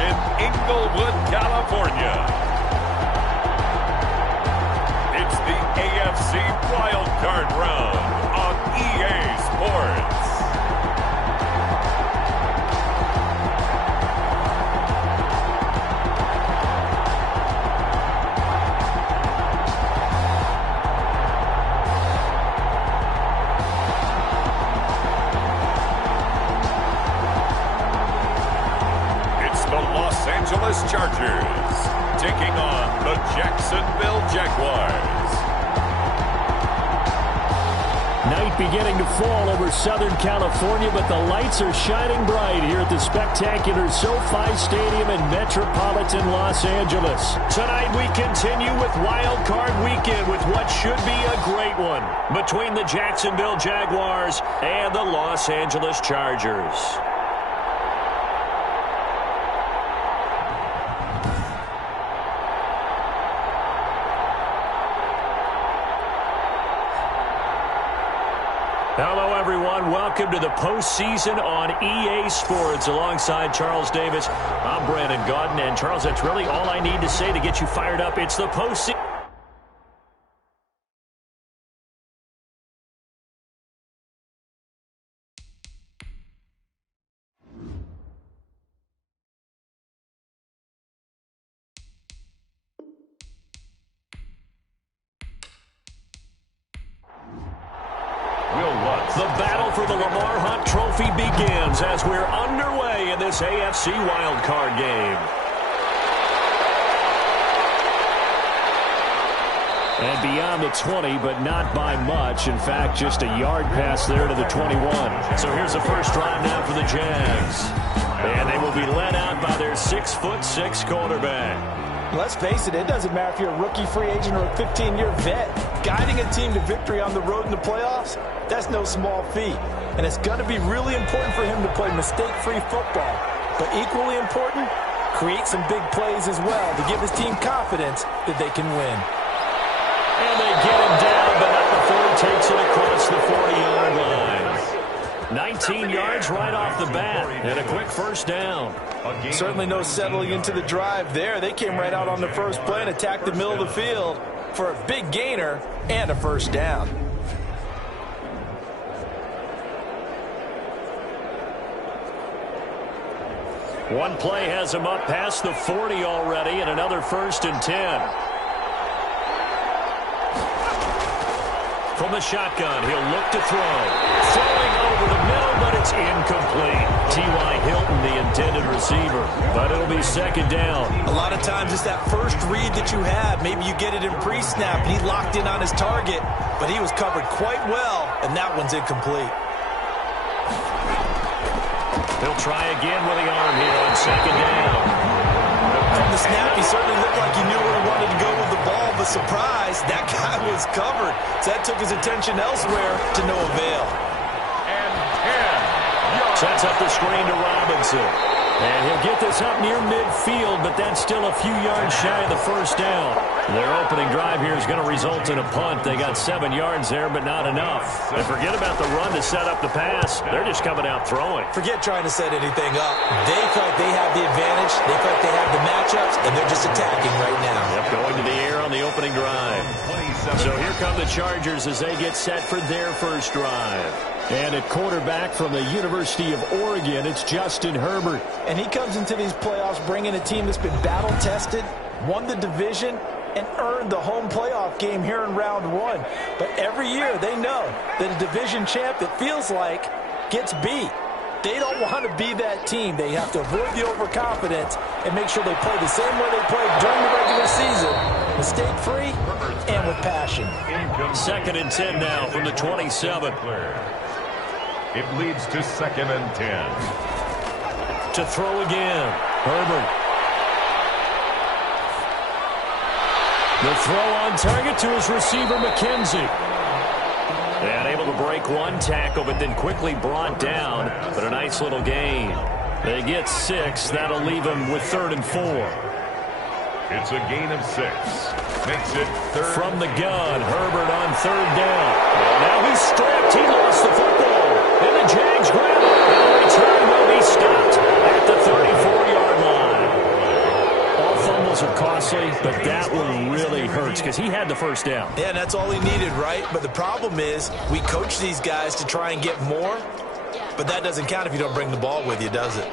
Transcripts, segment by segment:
in Inglewood, California. It's the AFC Wildcard Round on EA Sports. Los Angeles Chargers taking on the Jacksonville Jaguars. Night beginning to fall over Southern California, but the lights are shining bright here at the spectacular SoFi Stadium in metropolitan Los Angeles. Tonight we continue with Wild Card Weekend with what should be a great one between the Jacksonville Jaguars and the Los Angeles Chargers. Hello, everyone. Welcome to the postseason on EA Sports. Alongside Charles Davis, I'm Brandon Gaudin. And, Charles, that's really all I need to say to get you fired up. It's the postseason. The battle for the Lamar Hunt Trophy begins as we're underway in this AFC wildcard game. And beyond the 20, but not by much. In fact, just a yard pass there to the 21. So here's the first drive now for the Jags. And they will be led out by their 6'6" quarterback. Let's face it, it doesn't matter if you're a rookie free agent or a 15-year vet. Guiding a team to victory on the road in the playoffs, that's no small feat. And it's going to be really important for him to play mistake-free football. But equally important, create some big plays as well to give his team confidence that they can win. And they get him down, but not before he takes it across the 40-yard line. 19 yards right off the bat, and a quick first down. Certainly no settling into the drive there. They came right out on the first play and attacked the middle of the field for a big gainer and a first down. One play has him up past the 40 already, and another 1st and 10. From the shotgun, he'll look to throw. Throwing over the middle, but it's incomplete. T.Y. Hilton, the intended receiver. But it'll be second down. A lot of times it's that first read that you have. Maybe you get it in pre-snap, and he locked in on his target, but he was covered quite well, and that one's incomplete. He'll try again with the arm here on second down. From the snap, he certainly looked like he knew where he wanted to go with the ball, but surprise, that guy was covered. So that took his attention elsewhere to no avail. And 10 yards. Sets up the screen to Robinson. And he'll get this up near midfield, but that's still a few yards shy of the first down. Their opening drive here is going to result in a punt. They got 7 yards there, but not enough. And forget about the run to set up the pass. They're just coming out throwing. Forget trying to set anything up. They feel like they have the advantage. They feel like they have the matchups, and they're just attacking right now. Yep, going to the air on the opening drive. So here come the Chargers as they get set for their first drive. And at quarterback from the University of Oregon, it's Justin Herbert. And he comes into these playoffs bringing a team that's been battle-tested, won the division, and earned the home playoff game here in round one. But every year they know that a division champ, it feels like, gets beat. They don't want to be that team. They have to avoid the overconfidence and make sure they play the same way they played during the regular season, mistake-free and with passion. 2nd and 10 now from the 27. It leads to 2nd and 10. To throw again, Herbert. The throw on target to his receiver, McKenzie. And able to break one tackle, but then quickly brought down. But a nice little gain. They get 6. That'll leave them with 3rd and 4. It's a gain of 6. Makes it 3rd. From the gun, Herbert on 3rd down. And now he's stripped. He lost the football. And the Jags grab it. And the return will be stopped at the 34-yard line. those are costly, but that one really hurts because he had the first down. Yeah, and that's all he needed, right? But the problem is we coach these guys to try and get more, but that doesn't count if you don't bring the ball with you, does it?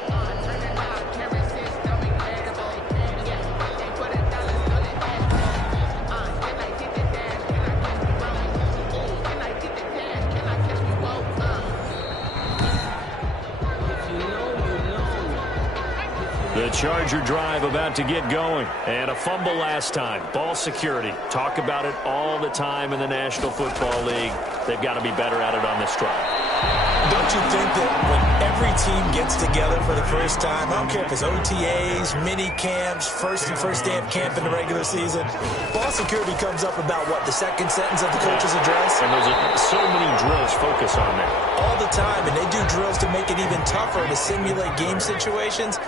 The Charger drive about to get going. And a fumble last time. Ball security. Talk about it all the time in the National Football League. They've got to be better at it on this drive. Don't you think that when every team gets together for the first time, I don't care if it's OTAs, mini camps, first day of camp in the regular season, ball security comes up about, what, the second sentence of the coach's address? And there's so many drills focus on that. All the time, and they do drills to make it even tougher to simulate game situations.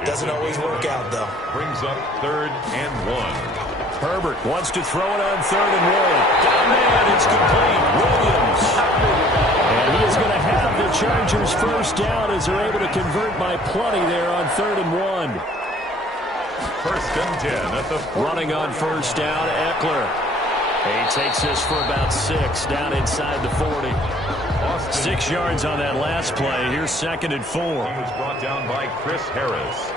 Doesn't always work out, though. Brings up 3rd and 1. Herbert wants to throw it on 3rd and 1. Got a man. It's complete. Williams. And he is going to have the Chargers first down as they're able to convert by plenty there on 3rd and 1. 1st and 10 at the 40. Running on first down, Eckler. He takes this for about 6 down inside the 40. 6 yards on that last play. Here's 2nd and 4. He was brought down by Chris Harris.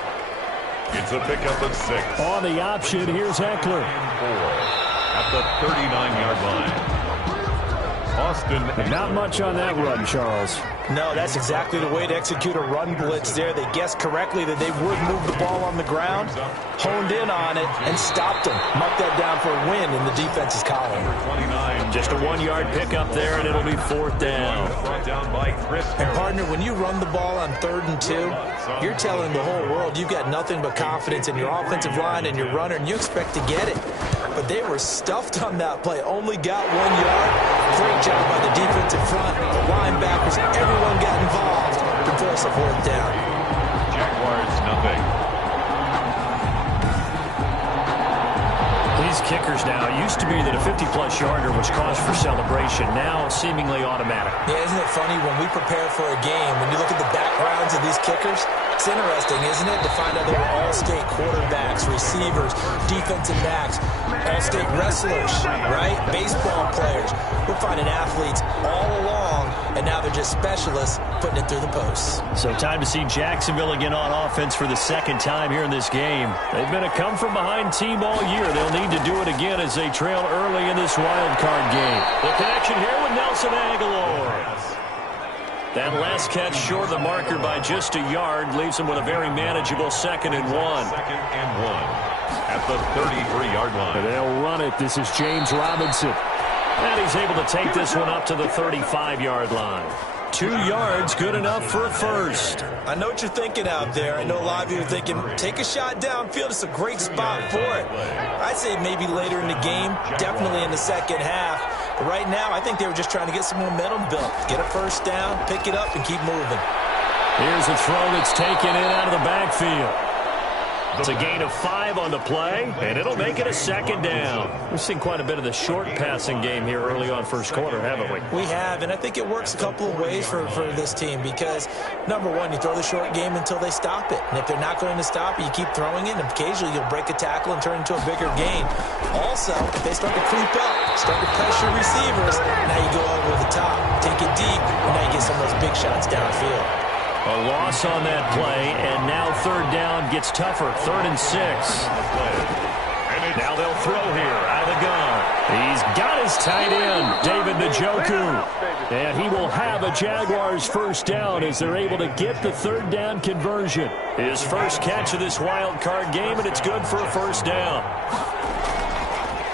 It's a pickup of 6. On the option, here's Eckler. And 4 at the 39-yard line. Austin. Not much on that run, Charles. No, that's exactly the way to execute a run blitz there. They guessed correctly that they would move the ball on the ground, honed in on it, and stopped them. Marked that down for a win in the defense's column. 29. Just a 1-yard pickup there, and it'll be 4th down. Brought down by Chris Harris. And, partner, when you run the ball on 3rd and 2, you're telling the whole world you've got nothing but confidence in your offensive line and your runner, and you expect to get it. But they were stuffed on that play. Only got 1 yard. Great job by the defensive front, the linebackers, everyone got involved to force a 4th down. Jaguars, nothing. These kickers now, it used to be that a 50-plus yarder was cause for celebration. Now, seemingly automatic. Yeah, isn't it funny when we prepare for a game, when you look at the backgrounds of these kickers, it's interesting, isn't it, to find out they were all-state quarterbacks, receivers, defensive backs, all-state wrestlers, right? Baseball players. We're finding athletes all along, and now they're just specialists putting it through the posts. So time to see Jacksonville again on offense for the 2nd time here in this game. They've been a come-from-behind team all year. They'll need to do it again as they trail early in this wild card game. The connection here with Nelson Aguilar. That last catch short of the marker by just a yard leaves him with a very manageable 2nd and 1. 2nd and 1 at the 33-yard line. And they'll run it. This is James Robinson. And he's able to take this one up to the 35-yard line. 2 yards, good enough for a first. I know what you're thinking out there. I know a lot of you are thinking, take a shot downfield. It's a great spot for it. I'd say maybe later in the game, definitely in the second half. But right now, I think they were just trying to get some momentum built. Get a first down, pick it up, and keep moving. Here's a throw that's taken in out of the backfield. It's a gain of 5 on the play, and it'll make it a 2nd down. We've seen quite a bit of the short passing game here early on first quarter, haven't we? We have, and I think it works a couple of ways for this team because, number one, you throw the short game until they stop it. And if they're not going to stop it, you keep throwing it, and occasionally you'll break a tackle and turn into a bigger gain. Also, if they start to creep up, start to pressure receivers, now you go over the top, take it deep, and now you get some of those big shots downfield. A loss on that play, and now 3rd down gets tougher. 3rd and 6. Now they'll throw here out of the gun. He's got his tight end, David Njoku. And he will have a Jaguars first down as they're able to get the 3rd down conversion. His first catch of this wild card game, and it's good for a first down.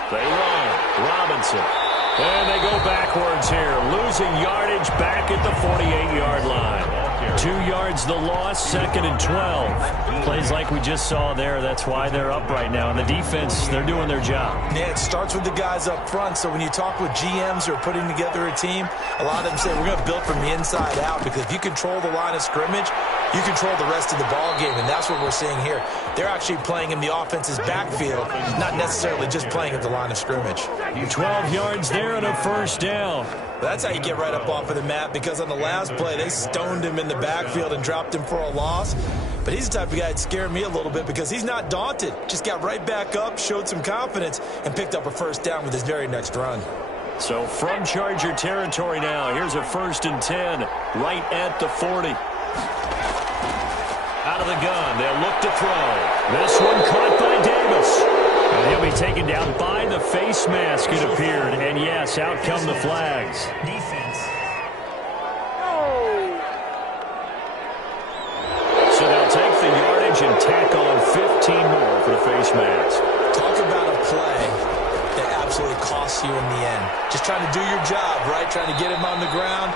They run. Robinson. And they go backwards here, losing yardage back at the 48-yard line. 2 yards the loss, 2nd and 12. Plays like we just saw there, that's why they're up right now. And the defense, they're doing their job. Yeah, it starts with the guys up front. So when you talk with GMs who are putting together a team, a lot of them say we're going to build from the inside out because if you control the line of scrimmage, you control the rest of the ball game, and that's what we're seeing here. They're actually playing in the offense's backfield, not necessarily just playing at the line of scrimmage. 12 yards there and a first down. That's how you get right up off of the mat, because on the last play, they stoned him in the backfield and dropped him for a loss. But he's the type of guy that scared me a little bit because he's not daunted. Just got right back up, showed some confidence, and picked up a first down with his very next run. So from Charger territory now, here's a 1st and 10 right at the 40. Out of the gun, they'll look to throw. This one caught by Davis. And he'll be taken down by the face mask, it appeared. And yes, out come the flags. Defense. So they'll take the yardage and tack on 15 more for the face mask. Talk about a play that absolutely costs you in the end. Just trying to do your job, right? Trying to get him on the ground.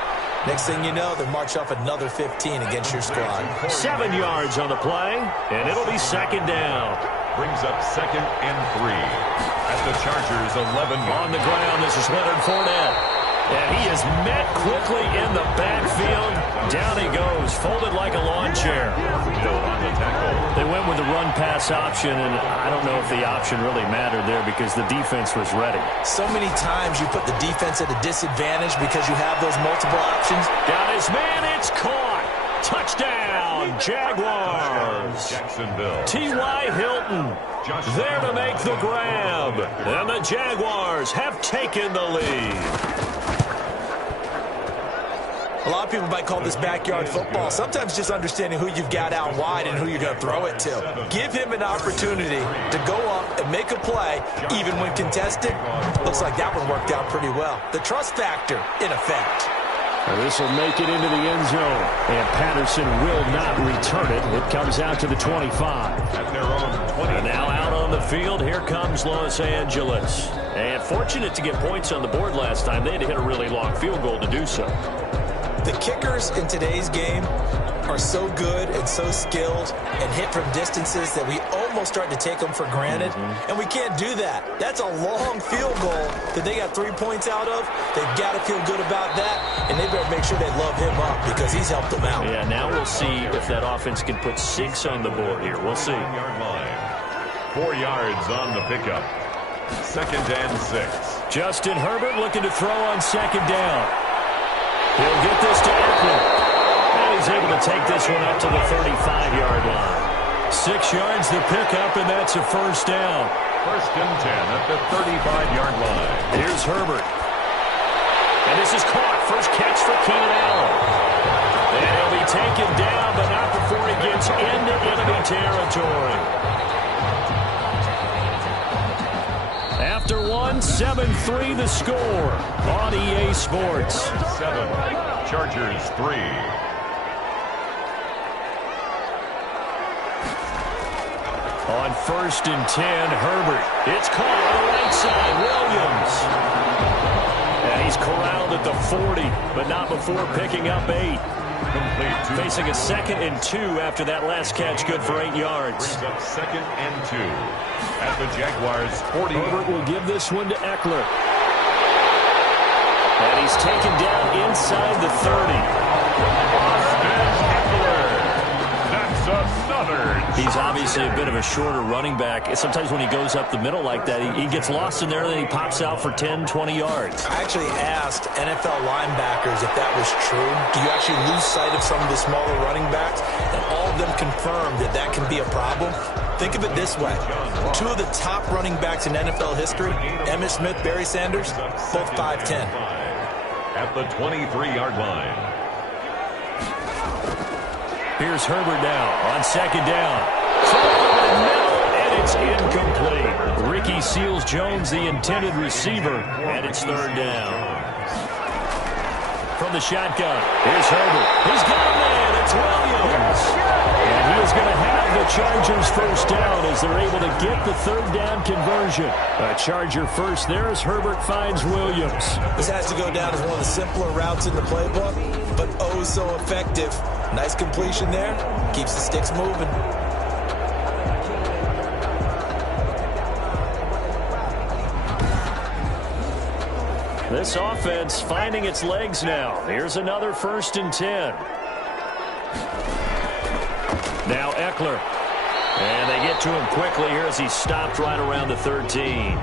Next thing you know, they march off another 15 against your squad. 7 yards on the play, and it'll be 2nd down. Brings up 2nd and 3 at the Chargers' 11 yard. On the ground, this is Leonard Fournette. And he is met quickly in the backfield. Down he goes, folded like a lawn chair. Hill on the tackle. They went with the run-pass option, and I don't know if the option really mattered there because the defense was ready. So many times you put the defense at a disadvantage because you have those multiple options. Got his man, it's caught. Touchdown, Jaguars. Jacksonville. T.Y. Hilton there to make the grab. And the Jaguars have taken the lead. A lot of people might call this backyard football. Sometimes just understanding who you've got out wide and who you're going to throw it to. Give him an opportunity to go up and make a play, even when contested. Looks like that one worked out pretty well. The trust factor, in effect. This will make it into the end zone. And Patterson will not return it. It comes out to the 25. At their own 20. And now out on the field, here comes Los Angeles. And fortunate to get points on the board last time. They had to hit a really long field goal to do so. The kickers in today's game are so good and so skilled and hit from distances that we almost start to take them for granted. And we can't do that. That's a long field goal that they got 3 points out of. They've got to feel good about that, and they better make sure they love him up because he's helped them out. Yeah, now we'll see if that offense can put 6 on the board here. We'll see. 7-yard line. 4 yards on the pickup. 2nd and 6. Justin Herbert looking to throw on 2nd down. He'll get this to Eckler. And he's able to take this one up to the 35-yard line. 6 yards the pickup, and that's a 1st down. 1st and 10 at the 35-yard line. Here's Herbert. And this is caught. First catch for Keenan Allen. And he'll be taken down, but not before he gets into enemy territory. After one, 7-3 the score on EA Sports. 7, Chargers 3. On 1st and 10, Herbert. It's caught on the right side. Williams. And he's corralled at the 40, but not before picking up 8. Complete. Facing a 2nd and 2 after that last catch, good for 8 yards. Brings up 2nd and 2 at the Jaguars 40. Herbert will give this one to Eckler. And he's taken down inside the 30. That's another. He's obviously a bit of a shorter running back. Sometimes when he goes up the middle like that, he gets lost in there, and then he pops out for 10, 20 yards. I actually asked NFL linebackers if that was true. Do you actually lose sight of some of the smaller running backs? And all of them confirmed that that can be a problem. Think of it this way. 2 of the top running backs in NFL history, Emmitt Smith, Barry Sanders, both 5'10". At the 23-yard line. Here's Herbert now on 2nd down. And it's incomplete. Ricky Seals-Jones, the intended receiver, and it's 3rd down. From the shotgun, here's Herbert. He's got a man. It's Williams. And he is going to have the Chargers 1st down as they're able to get the 3rd down conversion. A Charger first there as Herbert finds Williams. This has to go down as one of the simpler routes in the playbook, but oh so effective. Nice completion there. Keeps the sticks moving. This offense finding its legs now. Here's another 1st and 10. Now Eckler. And they get to him quickly here as he's stopped right around the 13.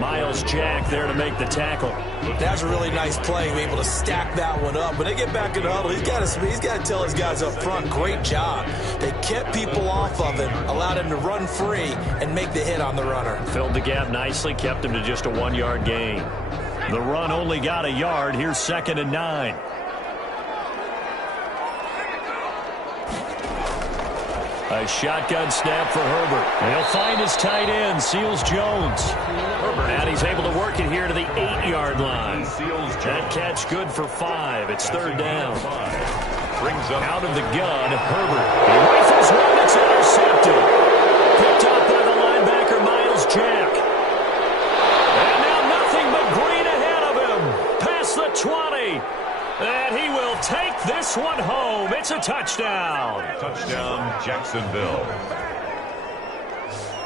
Miles Jack there to make the tackle. That's a really nice play, able to stack that one up. When they get back in the huddle, he's got to tell his guys up front, great job. They kept people off of him, allowed him to run free and make the hit on the runner. Filled the gap nicely, kept him to just a 1-yard gain. The run only got a yard. Here's 2nd and 9. A shotgun snap for Herbert. He'll find his tight end, Seals Jones. And he's able to work it here to the 8-yard line. That catch good for 5. It's 3rd down. Brings up out of the gun, Herbert. He rifles one. It's intercepted. Picked up by the linebacker, Miles Jack. And now nothing but green ahead of him. Past the 20. And he will take this one home. It's a touchdown. Touchdown, Jacksonville.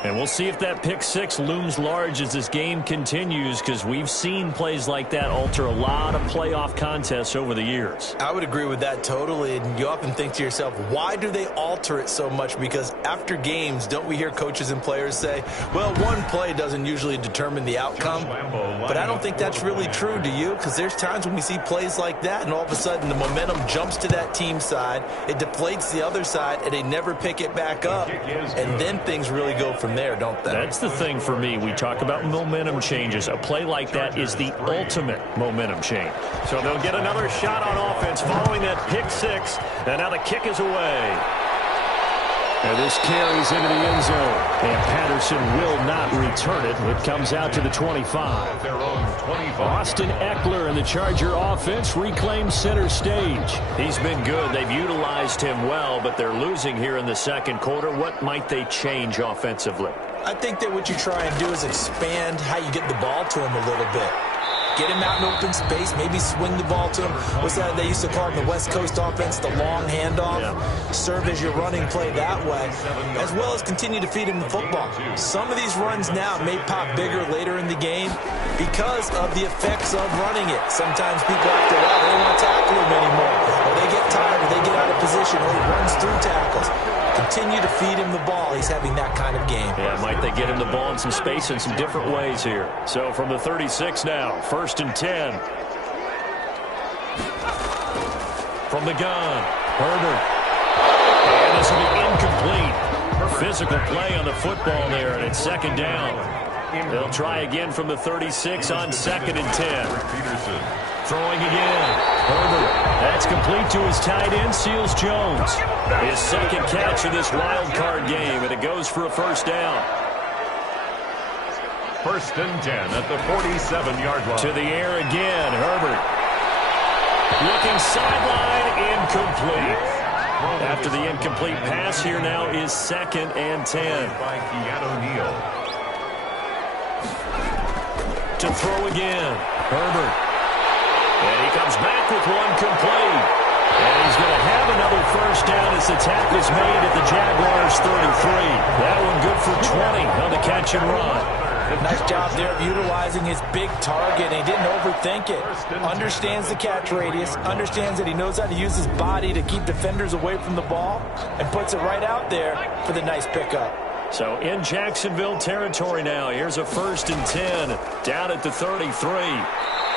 And we'll see if that pick 6 looms large as this game continues, because we've seen plays like that alter a lot of playoff contests over the years. I would agree with that totally. And you often think to yourself, why do they alter it so much? Because after games, don't we hear coaches and players say, well, one play doesn't usually determine the outcome. But I don't think that's really true, do you? Because there's times when we see plays like that, and all of a sudden the momentum jumps to that team side, it deflates the other side, and they never pick it back up. And then things really go from there, don't they? That's the thing for me. We talk about momentum changes. A play like that is the ultimate momentum change. So they'll get another shot on offense following that pick 6. And now the kick is away. And this carries into the end zone. And Patterson will not return it. It comes out to the 25. Their own 25. Austin Eckler and the Charger offense reclaim center stage. He's been good. They've utilized him well, but they're losing here in the second quarter. What might they change offensively? I think that what you try and do is expand how you get the ball to him a little bit. Get him out in open space, maybe swing the ball to him. What's that they used to call it in the West Coast offense, the long handoff? Yeah. Serve as your running play that way, as well as continue to feed him the football. Some of these runs now may pop bigger later in the game because of the effects of running it. Sometimes people after a while, they don't want to tackle him anymore, or they get tired, or they get out of position, or he runs through tackles. Continue to feed him the ball. He's having that kind of game. Yeah, might they get him the ball in some space in some different ways here. So from the 36 now, 1st and 10. From the gun, Herbert. And this will be incomplete. Physical play on the football there, and it's 2nd down. They'll try again from the 36 on 2nd and 10. Throwing again. Herbert. That's complete to his tight end, Seals Jones. His 2nd catch of this wild card game, and it goes for a 1st down. 1st and 10 at the 47-yard line. To the air again, Herbert. Looking sideline, incomplete. After the incomplete pass, here now is 2nd and 10. By Keanu Neal. To throw again, Herbert. And he comes back with one complete. And he's going to have another 1st down as the tackle is made at the Jaguars' 33. That one good for 20 on the catch and run. Nice job there of utilizing his big target. He didn't overthink it. Understands the catch radius. Understands that he knows how to use his body to keep defenders away from the ball. And puts it right out there for the nice pickup. So in Jacksonville territory now. Here's a 1st and 10 down at the 33.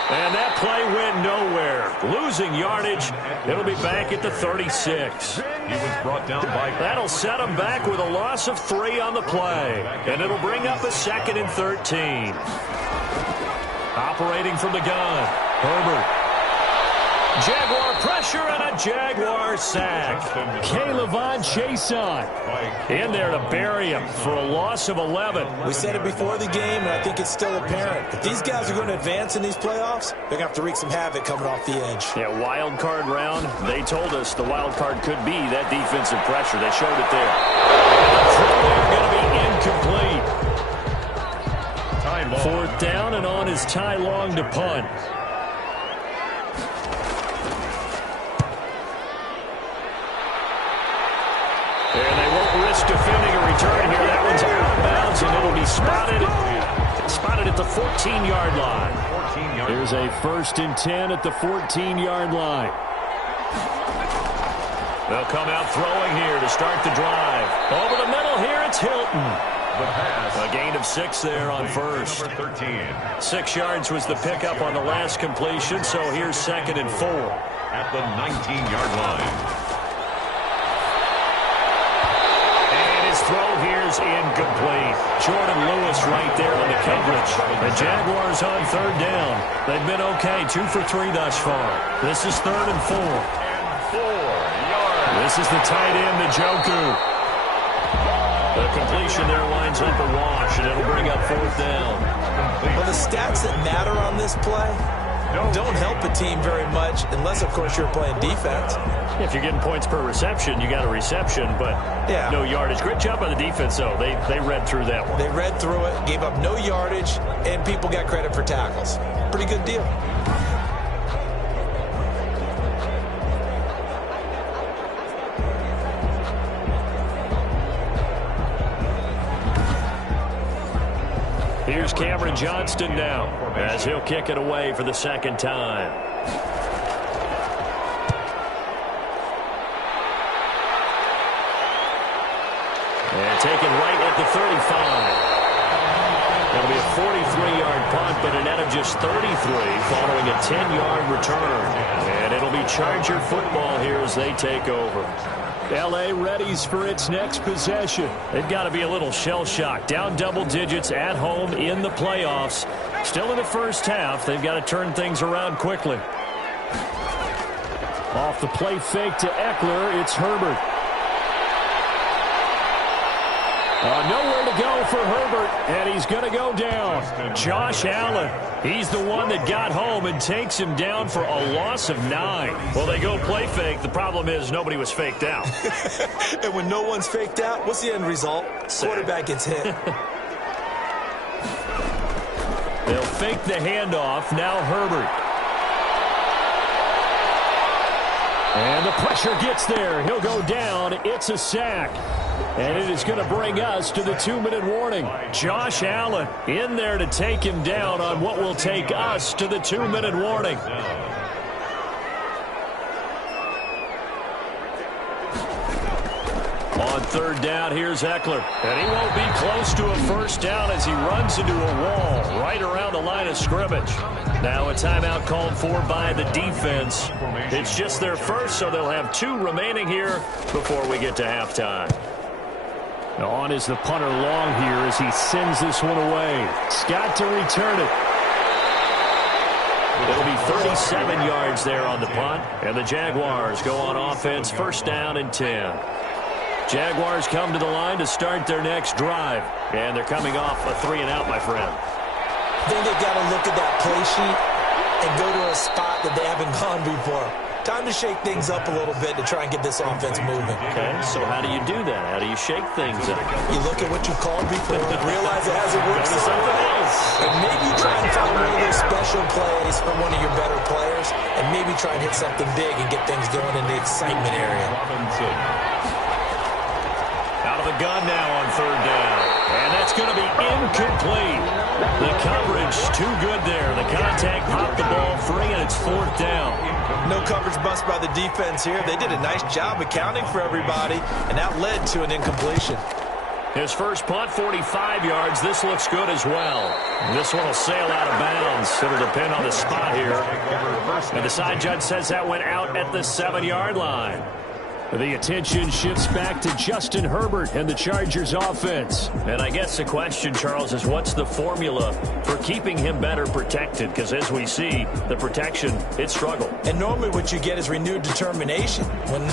And that play went nowhere. Losing yardage. It'll be back at the 36. He was brought down by... That'll set him back with a loss of 3 on the play. And it'll bring up a 2nd and 13. Operating from the gun, Herbert. Jaguar pressure and a Jaguar sack. K'Lavon Chaisson in there to bury him for a loss of 11. We said it before the game, and I think it's still apparent. If these guys are going to advance in these playoffs, they're going to have to wreak some havoc coming off the edge. Yeah, wild card round. They told us the wild card could be that defensive pressure. They showed it there. The throw there going to be incomplete. 4th down, and on is Ty Long to punt. And they won't risk defending a return here. That one's out of bounds, and it'll be spotted at the 14-yard line. Here's a 1st and 10 at the 14-yard line. They'll come out throwing here to start the drive. Over the middle here, it's Hilton. The pass. A gain of 6 there on first. Number 13. 6 yards was the pickup on the last completion, so here's 2nd and 4. At the 19-yard line. And his throw here's incomplete. Jordan Lewis right there on the coverage. The Jaguars on 3rd down. They've been okay, 2 for 3 thus far. This is 3rd and 4. And 4 yards. This is the tight end, Njoku. The completion there winds up a wash, and it'll bring up 4th down. Well, the stats that matter on this play don't help a team very much unless, of course, you're playing defense. If you're getting points per reception, you got a reception, but no yardage. Great job by the defense, though. They read through that one. They read through it, gave up no yardage, and people got credit for tackles. Pretty good deal. Here's Cameron Johnston now as he'll kick it away for the 2nd time. And taken right at the 35. That'll be a 43-yard punt, but a net of just 33 following a 10-yard return. And it'll be Charger football here as they take over. L.A. readies for its next possession. They've got to be a little shell-shocked. Down double digits at home in the playoffs. Still in the first half. They've got to turn things around quickly. Off the play fake to Eckler, it's Herbert. Nowhere to go for Herbert, and he's going to go down. Josh Allen, he's the one that got home and takes him down for a loss of 9. Well, they go play fake. The problem is nobody was faked out. And when no one's faked out, what's the end result? Quarterback gets hit. They'll fake the handoff. Now Herbert. And the pressure gets there. He'll go down. It's a sack. And it is going to bring us to the 2-minute warning. Josh Allen in there to take him down on what will take us to the 2-minute warning. On 3rd down, here's Eckler. And he won't be close to a first down as he runs into a wall right around the line of scrimmage. Now a timeout called for by the defense. It's just their first, so they'll have 2 remaining here before we get to halftime. On is the punter long here as he sends this one away. Scott to return it. It'll be 37 yards there on the punt. And the Jaguars go on offense, 1st down and 10. Jaguars come to the line to start their next drive. And they're coming off a 3-and-out, my friend. I think they've got to look at that play sheet and go to a spot that they haven't gone before. Time to shake things up a little bit to try and get this offense moving. Okay, so how do you do that? How do you shake things up? You look at what you called before, realize it hasn't worked so well, and maybe try and find one of those special plays from one of your better players, and maybe try and hit something big and get things going in the excitement area. Out of the gun now on 3rd down. And that's going to be incomplete. The coverage too good there. The contact popped the ball free, and it's 4th down. No coverage bust by the defense here. They did a nice job accounting for everybody, and that led to an incompletion. His first punt, 45 yards. This looks good as well. This one will sail out of bounds. It'll depend on the spot here. And the side judge says that went out at the 7-yard line. The attention shifts back to Justin Herbert and the Chargers offense. And I guess the question, Charles, is what's the formula for keeping him better protected? Because as we see, the protection, it struggled. And normally what you get is renewed determination. When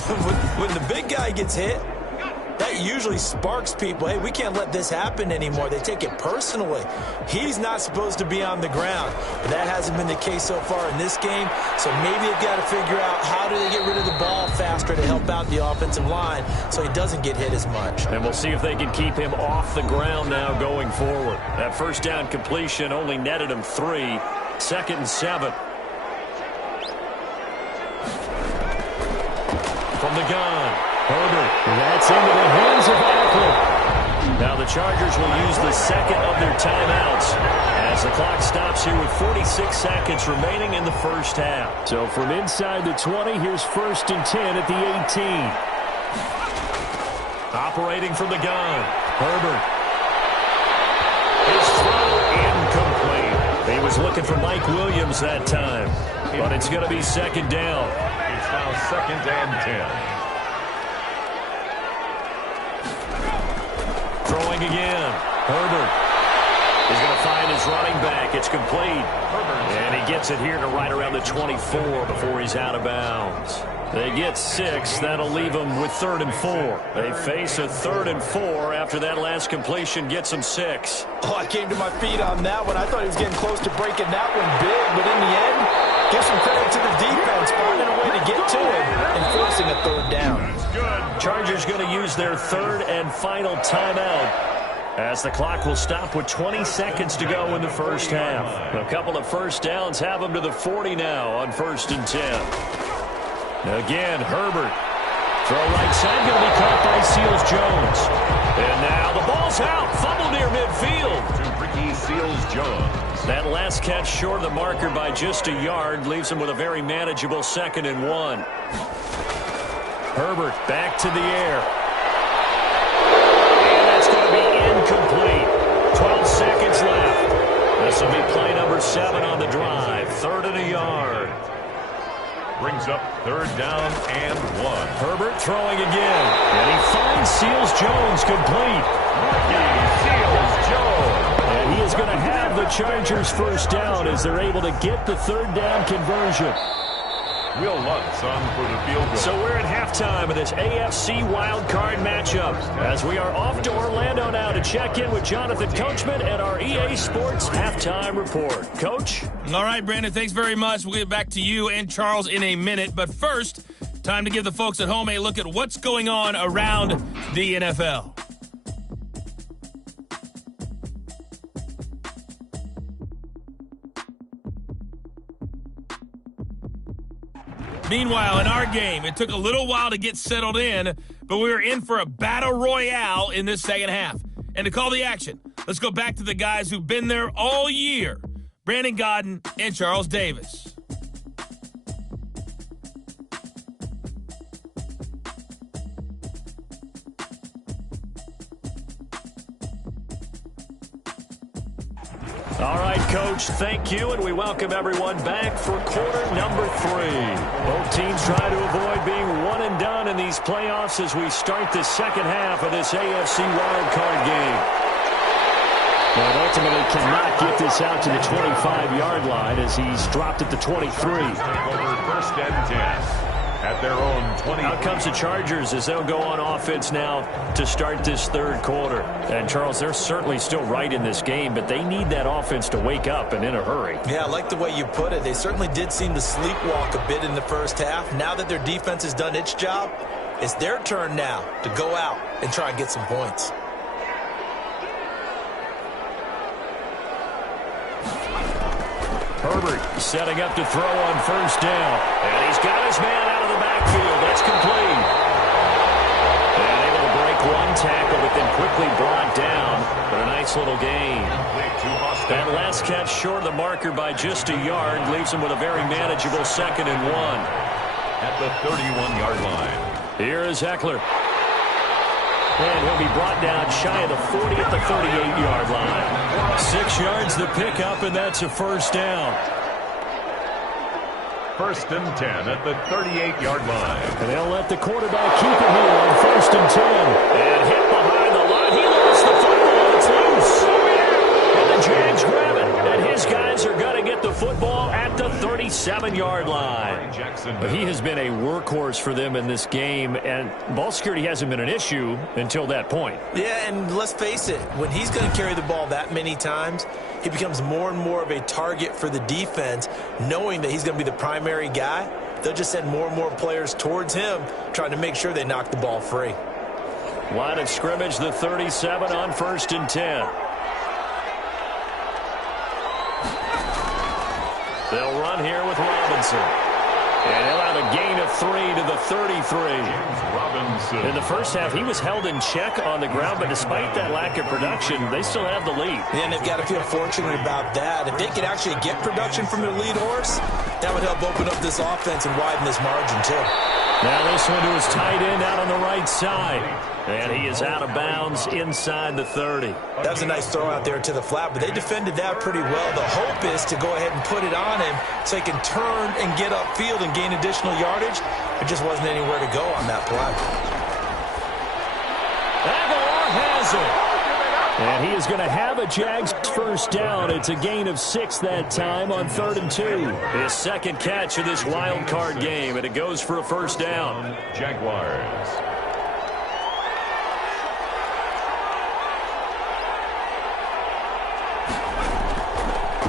the big guy gets hit, that usually sparks people. Hey, we can't let this happen anymore. They take it personally. He's not supposed to be on the ground. But that hasn't been the case so far in this game. So maybe they've got to figure out how do they get rid of the ball faster to help out the offensive line so he doesn't get hit as much. And we'll see if they can keep him off the ground now going forward. That first down completion only netted him 3. 2nd and 7. From the gun. Herbert. That's into the hands of Eckler. Now the Chargers will use the 2nd of their timeouts as the clock stops here with 46 seconds remaining in the first half. So from inside the 20, here's 1st and 10 at the 18. Operating from the gun. Herbert. was looking for Mike Williams that time. But it's going to be second down. It's now 2nd and 10. Throwing again. Herbert is going to find his running back. It's complete. And he gets it here to right around the 24 before he's out of bounds. They get 6. That'll leave them with 3rd and 4. They face a 3rd and 4 after that last completion gets them 6. Oh, I came to my feet on that one. I thought he was getting close to breaking that one big, but in the end, give some credit to the defense, finding a way to get to it and forcing a 3rd down. Chargers going to use their 3rd and final timeout, as the clock will stop with 20 seconds to go in the first half. A couple of first downs have them to the 40 now on 1st and 10. Again, Herbert. Throw right side, going to be caught by Seals-Jones. And now the ball's out. Fumble near midfield. To Ricky Seals-Jones. That last catch short of the marker by just a yard leaves him with a very manageable 2nd and 1. Herbert back to the air. Going to be incomplete. 12 seconds left. This will be play number 7 on the drive. 3rd and a yard. Brings up 3rd down and 1. Herbert throwing again. And he finds Seals-Jones complete. Seals-Jones. And he is going to have the Chargers first down as they're able to get the 3rd down conversion. Will Lutz on for the field goal. So we're at halftime of this AFC wildcard matchup as we are off to Orlando now to check in with Jonathan Coachman and our EA Sports halftime report. Coach? All right, Brandon, thanks very much. We'll get back to you and Charles in a minute. But first, time to give the folks at home a look at what's going on around the NFL. Meanwhile, in our game, it took a little while to get settled in, but we were in for a battle royale in this second half. And to call the action, let's go back to the guys who've been there all year, Brandon Godden and Charles Davis. All right, Coach, thank you, and we welcome everyone back for quarter number 3. Both teams try to avoid being one and done in these playoffs as we start the second half of this AFC wildcard game. But ultimately cannot get this out to the 25-yard line as he's dropped at the 23. Over 1st and 10. At their own 20. Out comes the Chargers as they'll go on offense now to start this 3rd quarter. And, Charles, they're certainly still right in this game, but they need that offense to wake up and in a hurry. Yeah, I like the way you put it. They certainly did seem to sleepwalk a bit in the first half. Now that their defense has done its job, it's their turn now to go out and try and get some points. Herbert setting up to throw on 1st down. And he's got his man out of the backfield. That's complete. And able to break one tackle, but then quickly brought down. But a nice little gain. That last catch short of the marker by just a yard leaves him with a very manageable 2nd and 1. At the 31-yard line. Here is Eckler. And he'll be brought down shy of the 40 at the 38-yard line. 6 yards the pickup, and that's a 1st down. 1st and 10 at the 38-yard line. And they'll let the quarterback keep it here on 1st and 10. And hit behind the line. He lost the football. It's loose. And the Jags grab it. And his guys are going to get the football at the 37-yard line. But he has been a workhorse for them in this game, and ball security hasn't been an issue until that point. Yeah, and let's face it, when he's going to carry the ball that many times, he becomes more and more of a target for the defense, knowing that he's going to be the primary guy. They'll just send more and more players towards him, trying to make sure they knock the ball free. Line of scrimmage, the 37 on 1st and 10. They'll run here with Robinson. And he'll have a gain of 3 to the 33. Robinson. In the first half, he was held in check on the ground, but despite that lack of production, they still have the lead. And they've got to feel fortunate about that. If they could actually get production from their lead horse, that would help open up this offense and widen this margin, too. Now this one to his tight end out on the right side. And he is out of bounds inside the 30. That's a nice throw out there to the flat, but they defended that pretty well. The hope is to go ahead and put it on him so he can turn and get upfield and gain additional yardage. There just wasn't anywhere to go on that play. Aguilar has it. And he is going to have a Jags first down. It's a gain of 6 that time on 3rd and 2. His second catch of this wild card game, and it goes for a first down. Jaguars.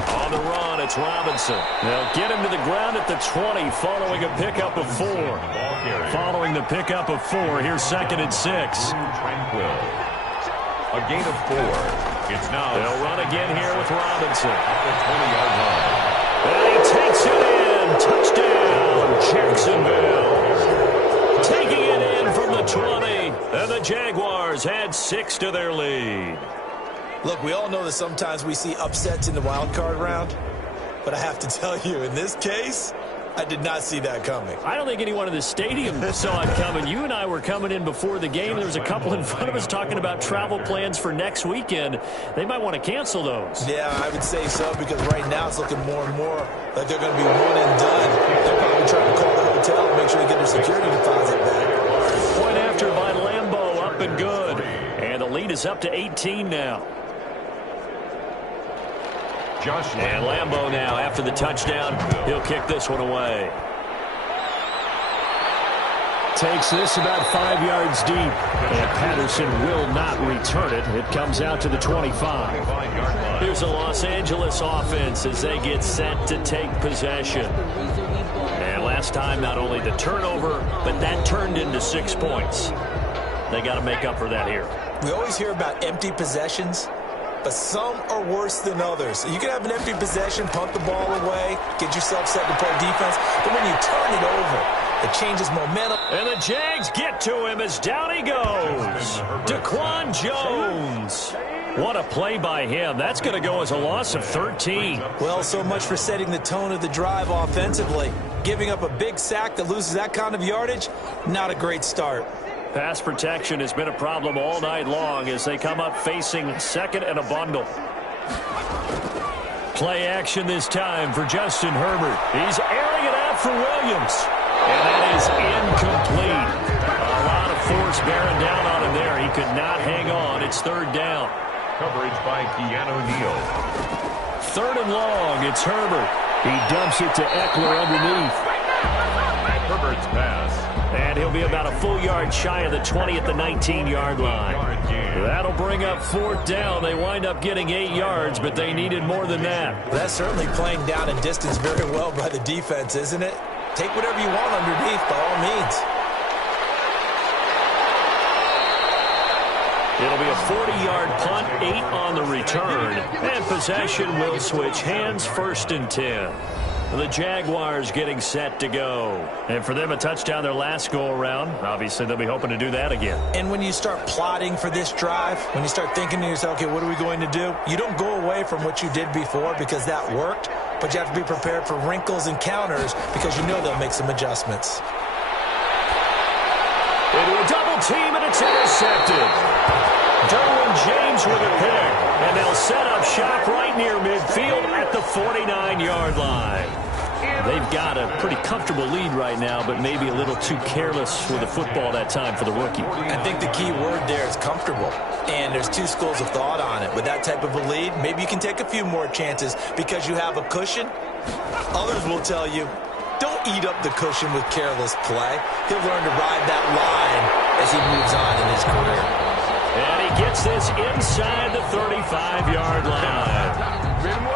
On the run, it's Robinson. They'll get him to the ground at the 20 following a pickup of 4. Following the pickup of 4, here's 2nd and 6. Tranquil. A gain of 4. It's now. They'll run again here with Robinson. At the 20-yard line. And he takes it in. Touchdown, Jacksonville. Taking it in from the 20. And the Jaguars add 6 to their lead. Look, we all know that sometimes we see upsets in the wild card round, but I have to tell you, in this case, I did not see that coming. I don't think anyone in the stadium saw it coming. You and I were coming in before the game. There was a couple in front of us talking about travel plans for next weekend. They might want to cancel those. Yeah, I would say so, because right now it's looking more and more like they're going to be one and done. They're probably trying to call the hotel and make sure they get their security deposit back. Point after by Lambeau, up and good. And the lead is up to 18 now. Josh And Lambeau now, after the touchdown, he'll kick this one away. Takes this about 5 yards deep. And Patterson will not return it. It comes out to the 25. Here's the Los Angeles offense as they get set to take possession. And last time, not only the turnover, but that turned into 6 points. They got to make up for that here. We always hear about empty possessions, but some are worse than others. You can have an empty possession, punt the ball away, get yourself set to play defense, but when you turn it over, it changes momentum. And the Jags get to him as down he goes. Daquan Jones. What a play by him. That's going to go as a loss of 13. Well, so much for setting the tone of the drive offensively. Giving up a big sack that loses that kind of yardage, not a great start. Pass protection has been a problem all night long as they come up facing second and a bundle. Play action this time for Justin Herbert. He's airing it out for Williams. And that is incomplete. A lot of force bearing down on him there. He could not hang on. It's 3rd down. Coverage by Keanu Neal. 3rd and long. It's Herbert. He dumps it to Eckler underneath. Herbert's pass. And he'll be about a full yard shy of the 20 at the 19-yard line. That'll bring up 4th down. They wind up getting 8 yards, but they needed more than that. That's certainly playing down and distance very well by the defense, isn't it? Take whatever you want underneath, by all means. It'll be a 40-yard punt, 8 on the return. And possession will switch hands, 1st and 10. The Jaguars getting set to go. And for them, a touchdown their last go-around. Obviously, they'll be hoping to do that again. And when you start plotting for this drive, when you start thinking to yourself, okay, what are we going to do? You don't go away from what you did before because that worked, but you have to be prepared for wrinkles and counters because you know they'll make some adjustments. Into a double team, and it's intercepted. Derwin James with a pick, and they'll set up shop right near midfield at the 49-yard line. They've got a pretty comfortable lead right now, but maybe a little too careless with the football that time for the rookie. I think the key word there is comfortable, and there's 2 schools of thought on it. With that type of a lead, maybe you can take a few more chances because you have a cushion. Others will tell you, don't eat up the cushion with careless play. He'll learn to ride that line as he moves on in his career. And he gets this inside the 35-yard line.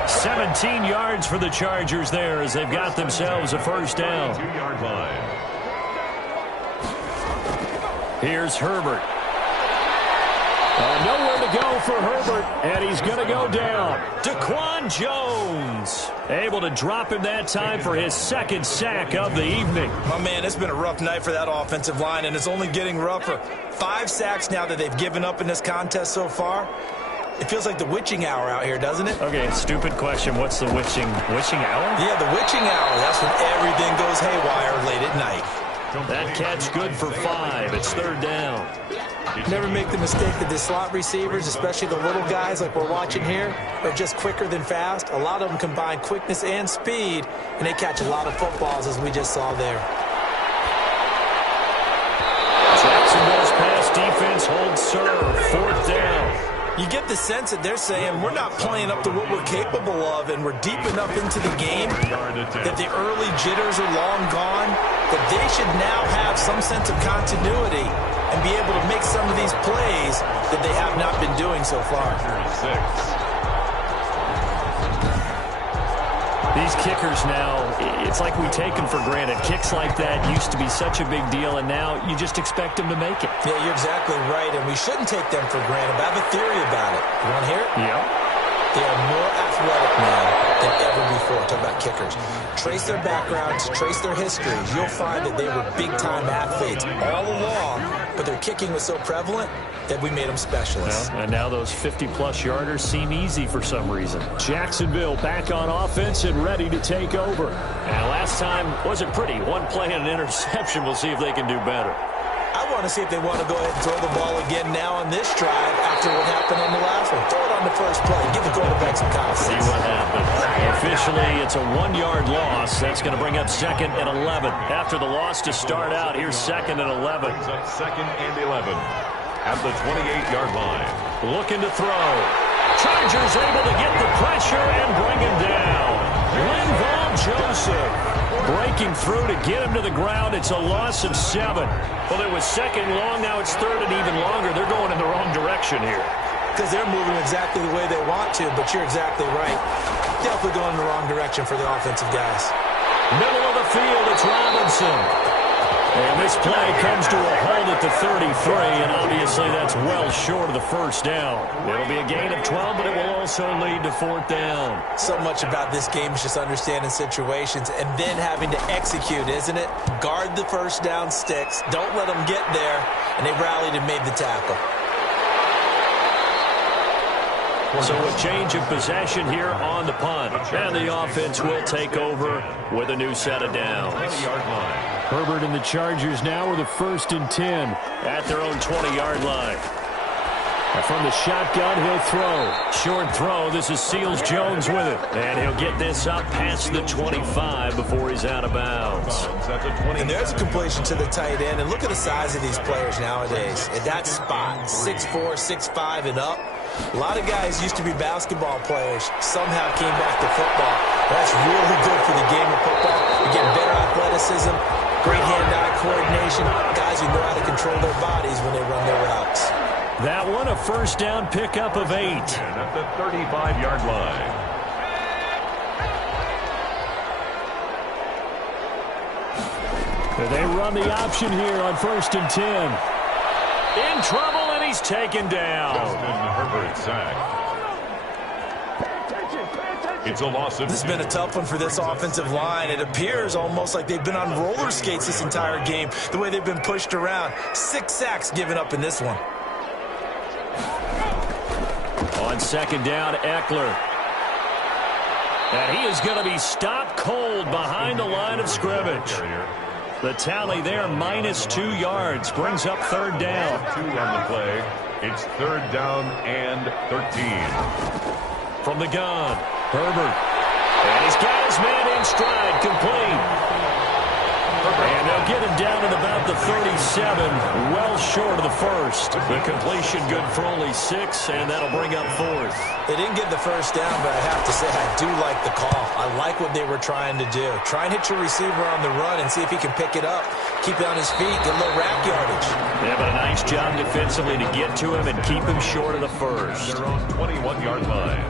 17 yards for the Chargers there as they've got themselves a first down. 2-yard line. Here's Herbert. Nowhere to go for Herbert, and he's going to go down. Daquan Jones able to drop him that time for his second sack of the evening. Oh, man, it's been a rough night for that offensive line, and it's only getting rougher. 5 sacks now that they've given up in this contest so far. It feels like the witching hour out here, doesn't it? Okay, stupid question. What's the witching hour? Yeah, the witching hour. That's when everything goes haywire late at night. That catch good for 5. It's third down. Never make the mistake that the slot receivers, especially the little guys like we're watching here, are just quicker than fast. A lot of them combine quickness and speed, and they catch a lot of footballs, as we just saw there. Jacksonville's pass defense holds serve. Fourth down. You get the sense that they're saying we're not playing up to what we're capable of, and we're deep enough into the game that the early jitters are long gone, that they should now have some sense of continuity and be able to make some of these plays that they have not been doing so far. These kickers now, it's like we take them for granted. Kicks like that used to be such a big deal, and now you just expect them to make it. Yeah, you're exactly right, and we shouldn't take them for granted. But I have a theory about it. You want to hear it? Yeah. They are more athletic now than ever before. Talk about kickers. Trace their backgrounds, trace their histories. You'll find that they were big-time athletes all along, but their kicking was so prevalent that we made them specialists. Well, and now those 50-plus yarders seem easy for some reason. Jacksonville back on offense and ready to take over. And last time wasn't pretty. One play and an interception. We'll see if they can do better. I want to see if they want to go ahead and throw the ball again now on this drive after what happened on the last one. Throw it on the first play. Give the quarterback some confidence. See what happens. Officially, it's a 1-yard loss. That's going to bring up 2nd and 11. After the loss to start out, here's 2nd and 11. Brings up 2nd and 11 at the 28-yard line. Looking to throw. Chargers able to get the pressure and bring him down. Linval Joseph breaking through to get him to the ground. It's a loss of 7. Well, it was 2nd long. Now it's 3rd and even longer. They're going in the wrong direction here. Because they're moving exactly the way they want to, but you're exactly right. Definitely going in the wrong direction for the offensive guys. Middle of the field, it's Robinson. And this play comes to a halt at the 33, and obviously that's well short of the first down. It'll be a gain of 12, but it will also lead to 4th down. So much about this game is just understanding situations and then having to execute, isn't it? Guard the first down sticks. Don't let them get there, and they rallied and made the tackle. So a change of possession here on the punt. And the offense will take over with a new set of downs. Herbert and the Chargers now with a 1st and 10 at their own 20-yard line. And from the shotgun, he'll throw. Short throw. This is Seals-Jones with it. And he'll get this up past the 25 before he's out of bounds. And there's a completion to the tight end. And look at the size of these players nowadays. At that spot, 6'4", 6'5", and up. A lot of guys used to be basketball players. Somehow came back to football. That's really good for the game of football. You're getting better athleticism, great hand-eye coordination, guys who know how to control their bodies when they run their routes. That one, a first down pickup of 8. At the 35-yard line. They run the option here on 1st and 10. In trouble, and he's taken down. Justin Herbert sack. It's a loss of. This has been a tough one for this offensive line. It appears almost like they've been on roller skates this entire game, the way they've been pushed around. 6 sacks given up in this one. On 2nd down, Eckler. And he is going to be stopped cold behind the line of scrimmage. The tally there, -2 yards, brings up 3rd down. 2 on the play. It's 3rd down and 13. From the gun, Herbert. And he's got his man in stride, complete. And they'll get him down at about the 37, well short of the first. The completion good for only 6, and that'll bring up 4th. They didn't get the first down, but I have to say I do like the call. I like what they were trying to do. Try and hit your receiver on the run and see if he can pick it up. Keep it on his feet, get a little rack yardage. Yeah, but a nice job defensively to get to him and keep him short of the first. Their own 21-yard line.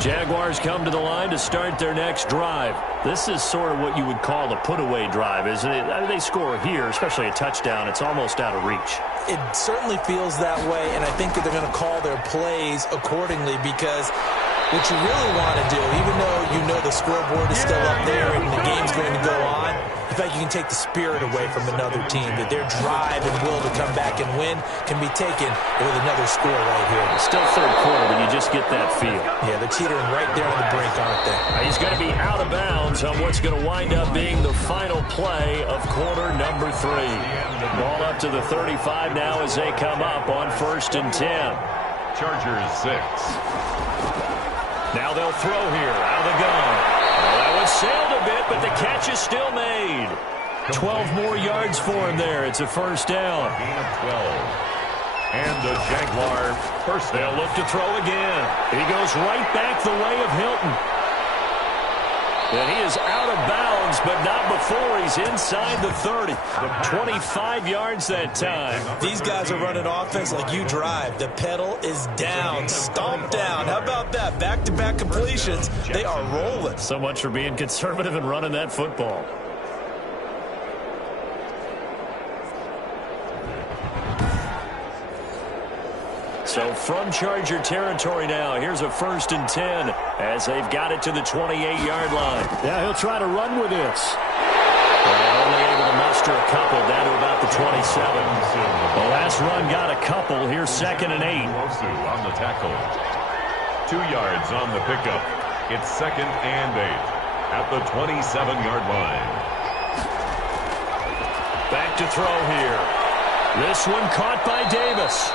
Jaguars come to the line to start their next drive. This is sort of what you would call a put-away drive, isn't it? I mean, they score here, especially a touchdown. It's almost out of reach. It certainly feels that way, and I think that they're going to call their plays accordingly because what you really want to do, even though you know the scoreboard is still up there and the game's going to go on, in fact, you can take the spirit away from another team, that their drive and will to come back and win can be taken with another score right here. It's still third quarter, but you just get that feel. Yeah, they're teetering right there on the brink, aren't they? He's going to be out of bounds on what's going to wind up being the final play of quarter number 3. Ball up to the 35 now as they come up on 1st and 10. Chargers 6. Now they'll throw here out of the gun. Well, that one sailed a bit, but the catch is still made. 12 more yards for him there. It's a first down. Gain of 12. And the Jaguar first. They'll look to throw again. He goes right back the way of Hilton. And he is out of bounds, but not before he's inside the 30. 25 yards that time. These guys are running offense like you drive. The pedal is down, stomp down. How about that? Back-to-back completions. They are rolling. So much for being conservative and running that football. So from Charger territory now, here's a 1st and 10 as they've got it to the 28-yard line. Yeah, he'll try to run with this. And only able to muster a couple down to about the 27. The last run got a couple. Here's 2nd and 8. On the tackle. 2 yards on the pickup. It's 2nd and 8 at the 27-yard line. Back to throw here. This one caught by Davis.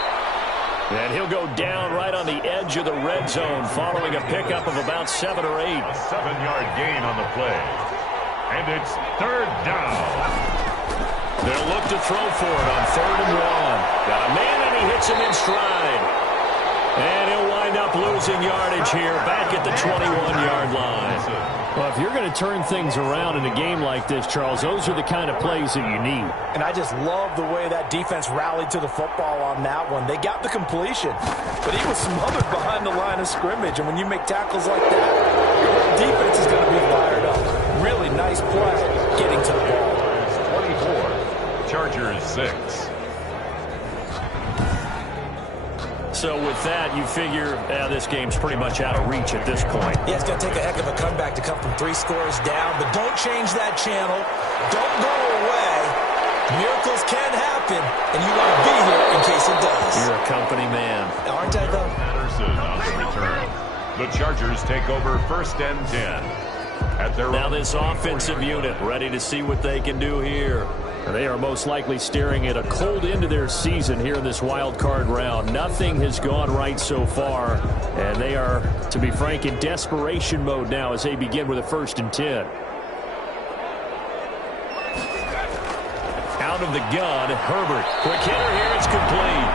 And he'll go down right on the edge of the red zone following a pickup of about 7 or 8. A 7-yard gain on the play. And it's 3rd down. They'll look to throw for it on 3rd and 1. Got a man and he hits him in stride. And he'll wind up losing yardage here back at the 21-yard line. Well, if you're going to turn things around in a game like this, Charles, those are the kind of plays that you need. And I just love the way that defense rallied to the football on that one. They got the completion, but he was smothered behind the line of scrimmage. And when you make tackles like that, your defense is going to be fired up. Really nice play getting to the ball. 24. Chargers 6. So with that, you figure this game's pretty much out of reach at this point. Yeah, it's going to take a heck of a comeback to come from 3 scores down, but don't change that channel. Don't go away. Miracles can happen, and you want to be here in case it does. You're a company man. Aren't I, though? Patterson on the return. The Chargers take over 1st and 10. At their now this offensive unit ready to see what they can do here. They are most likely staring at a cold end of their season here in this wild card round. Nothing has gone right so far, and they are, to be frank, in desperation mode now as they begin with a 1st and 10. Out of the gun, Herbert. Quick hitter here, it's complete.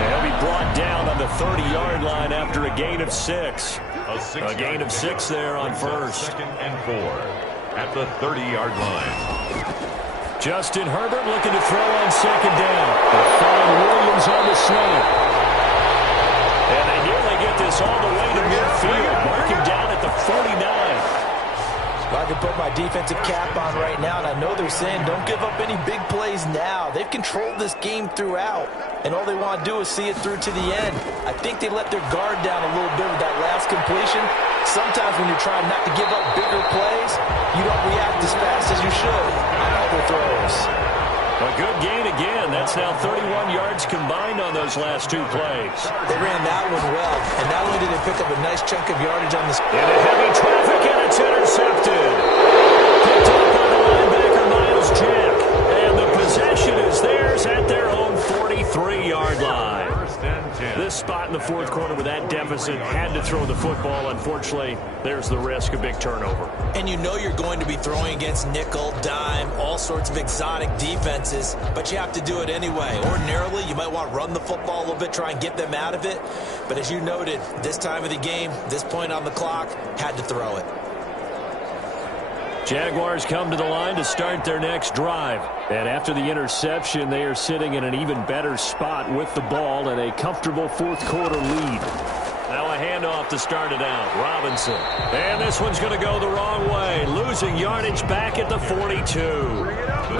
And he'll be brought down on the 30-yard line after a gain of 6. A gain of 6 there on 1st. 2nd and 4 at the 30-yard line. Justin Herbert looking to throw on 2nd down. They'll find Williams on the slant. And they nearly get this all the way to midfield. Mark him down at the 49. Well, I can put my defensive cap on right now, and I know they're saying don't give up any big plays now. They've controlled this game throughout, and all they want to do is see it through to the end. I think they let their guard down a little bit with that last completion. Sometimes when you're trying not to give up bigger plays, you don't react as fast as you should on other throws. A good gain again. That's now 31 yards combined on those last 2 plays. They ran that one well, and not only did they pick up a nice chunk of yardage on this. Into heavy traffic, and it's intercepted. Picked up by the linebacker, Miles Jack. And the possession is theirs at their own 43-yard line. This spot in the 4th quarter with that deficit had to throw the football. Unfortunately, there's the risk of big turnover. And you know you're going to be throwing against nickel, dime, all sorts of exotic defenses, but you have to do it anyway. Ordinarily, you might want to run the football a little bit, try and get them out of it. But as you noted, this time of the game, this point on the clock, had to throw it. Jaguars come to the line to start their next drive. And after the interception, they are sitting in an even better spot with the ball and a comfortable 4th quarter lead. Now a handoff to start it out. Robinson. And this one's going to go the wrong way. Losing yardage back at the 42.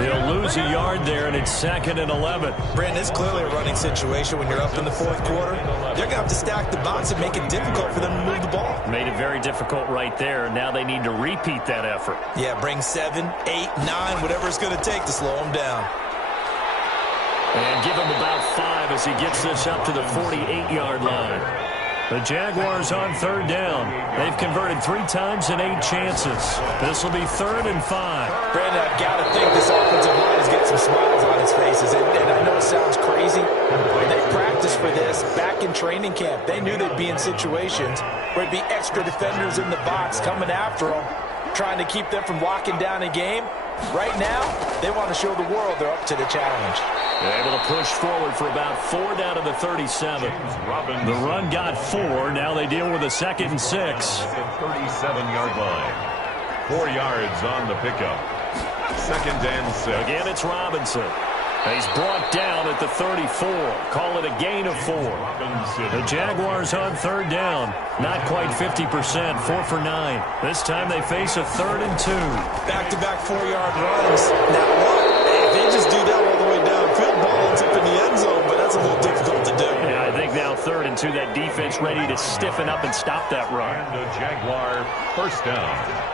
They'll lose a yard there, and it's 2nd and 11. Brandon, it's clearly a running situation when you're up in the 4th quarter. They're going to have to stack the box and make it difficult for them to move the ball. Made it very difficult right there. Now they need to repeat that effort. Yeah, bring 7, 8, 9, whatever it's going to take to slow them down. And give him about 5 as he gets this up to the 48-yard line. The Jaguars on 3rd down. They've converted 3 times in 8 chances. This will be 3rd and 5. Brandon, I've got to think this offensive line is getting some smiles on its faces. And I know it sounds crazy, but they practiced for this back in training camp. They knew they'd be in situations where it'd be extra defenders in the box coming after them, trying to keep them from locking down a game. Right now, they want to show the world they're up to the challenge. They're able to push forward for about 4 down to the 37. The run got 4. Now they deal with a 2nd and 6. At the 37-yard line. 4 yards on the pickup. 2nd and 6. Again, it's Robinson. He's brought down at the 34. Call it a gain of 4. The Jaguars on 3rd down. Not quite 50%. 4 for 9. This time they face a 3rd and 2. Back-to-back 4-yard runs. Now what? If they just do that all the way downfield, ball ends up in the end zone, but that's a little difficult to do. Yeah, I think now 3rd and 2, that defense ready to stiffen up and stop that run. And a Jaguar 1st down.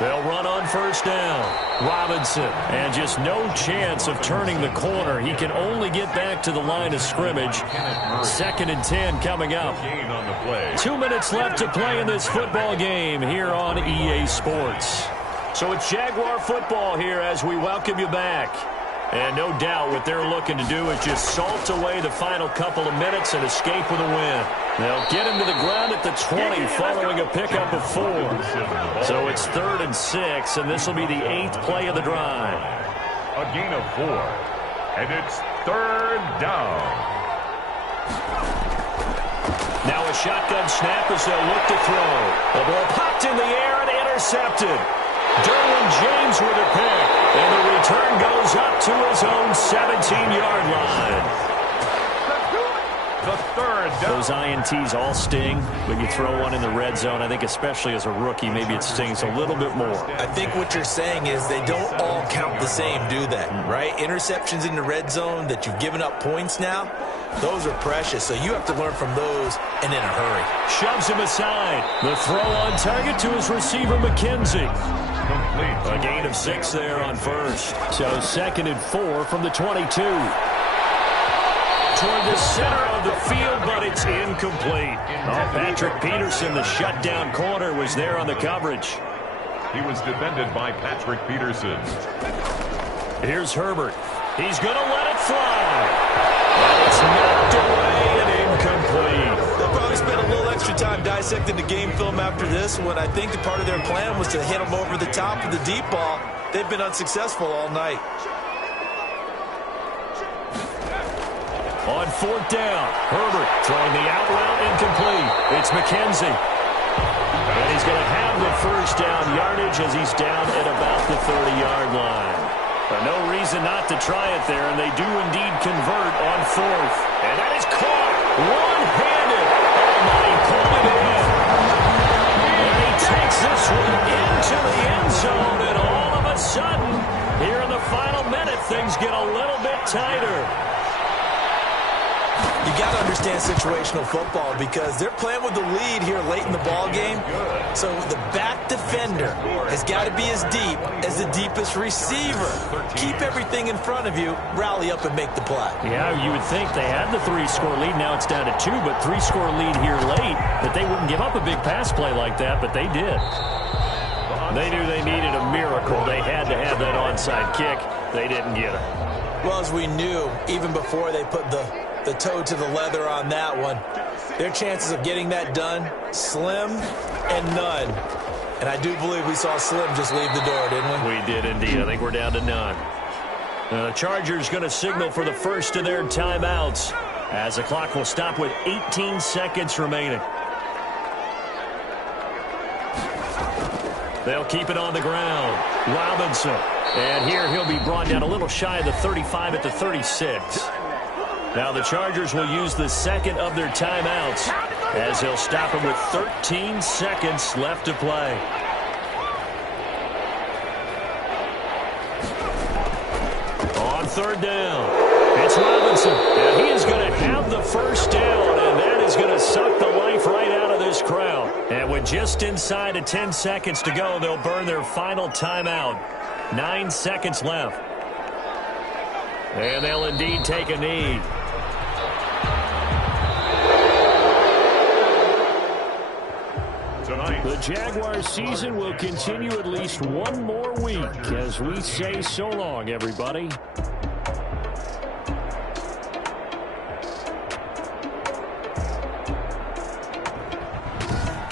They'll run on 1st down. Robinson, and just no chance of turning the corner. He can only get back to the line of scrimmage. 2nd and 10 coming up. 2 minutes left to play in this football game here on EA Sports. So it's Jaguar football here as we welcome you back. And no doubt what they're looking to do is just salt away the final couple of minutes and escape with a win. They'll get him to the ground at the 20 following a pickup of 4. So it's 3rd and 6, and this will be the 8th play of the drive. A gain of 4. And it's 3rd down. Now a shotgun snap as they'll look to throw. The ball popped in the air and intercepted. Derwin James with a pick, and the return goes up to his own 17-yard line. The 3rd down. Those INTs all sting, but you throw one in the red zone. I think especially as a rookie, maybe it stings a little bit more. I think what you're saying is they don't all count the same, do they? Right? Interceptions in the red zone that you've given up points now, those are precious. So you have to learn from those and in a hurry. Shoves him aside. The throw on target to his receiver, McKenzie. Complete. A gain of 6 there on 1st. So 2nd and 4 from the 22. Toward the center of the field, but it's incomplete. Patrick Peterson, the shutdown corner, was there on the coverage. He was defended by Patrick Peterson. Here's Herbert. He's going to let it fly. And it's knocked away and incomplete. They'll probably spend a little extra time dissecting the game film after this one. I think the part of their plan was to hit them over the top of the deep ball. They've been unsuccessful all night. On 4th down, Herbert throwing the out route incomplete. It's McKenzie. And he's going to have the 1st down yardage as he's down at about the 30-yard line. But no reason not to try it there, and they do indeed convert on 4th. And that is caught one-handed. Oh, he pulled it in. And he takes this one into the end zone, and all of a sudden, here in the final minute, things get a little bit tighter. You got to understand situational football because they're playing with the lead here late in the ball game. So the back defender has got to be as deep as the deepest receiver. Keep everything in front of you, rally up and make the play. Yeah, you would think they had the 3-score lead. Now it's down to 2, but 3-score lead here late, that they wouldn't give up a big pass play like that, but they did. They knew they needed a miracle. They had to have that onside kick. They didn't get it. Well, as we knew, even before they put the toe to the leather on that one, their chances of getting that done, slim and none. And I do believe we saw Slim just leave the door, didn't we? We did indeed. I think we're down to none. The Chargers going to signal for the first of their timeouts as the clock will stop with 18 seconds remaining. They'll keep it on the ground. Robinson And here he'll be brought down a little shy of the 35 at the 36. Now the Chargers will use the second of their timeouts as they'll stop him with 13 seconds left to play. On third down, it's Robinson. And he is going to have the first down, and that is going to suck the life right out of this crowd. And with just inside of 10 seconds to go, they'll burn their final timeout. 9 seconds left. And they'll indeed take a knee. The Jaguars season will continue at least one more week as we say so long, everybody.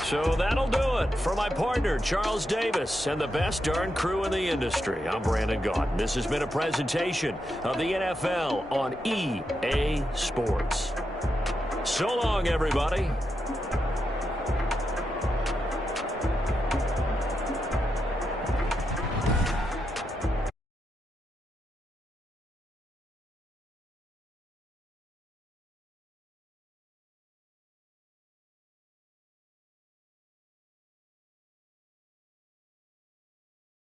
So that'll do it for my partner, Charles Davis, and the best darn crew in the industry. I'm Brandon Gaudin. This has been a presentation of the NFL on EA Sports. So long, everybody.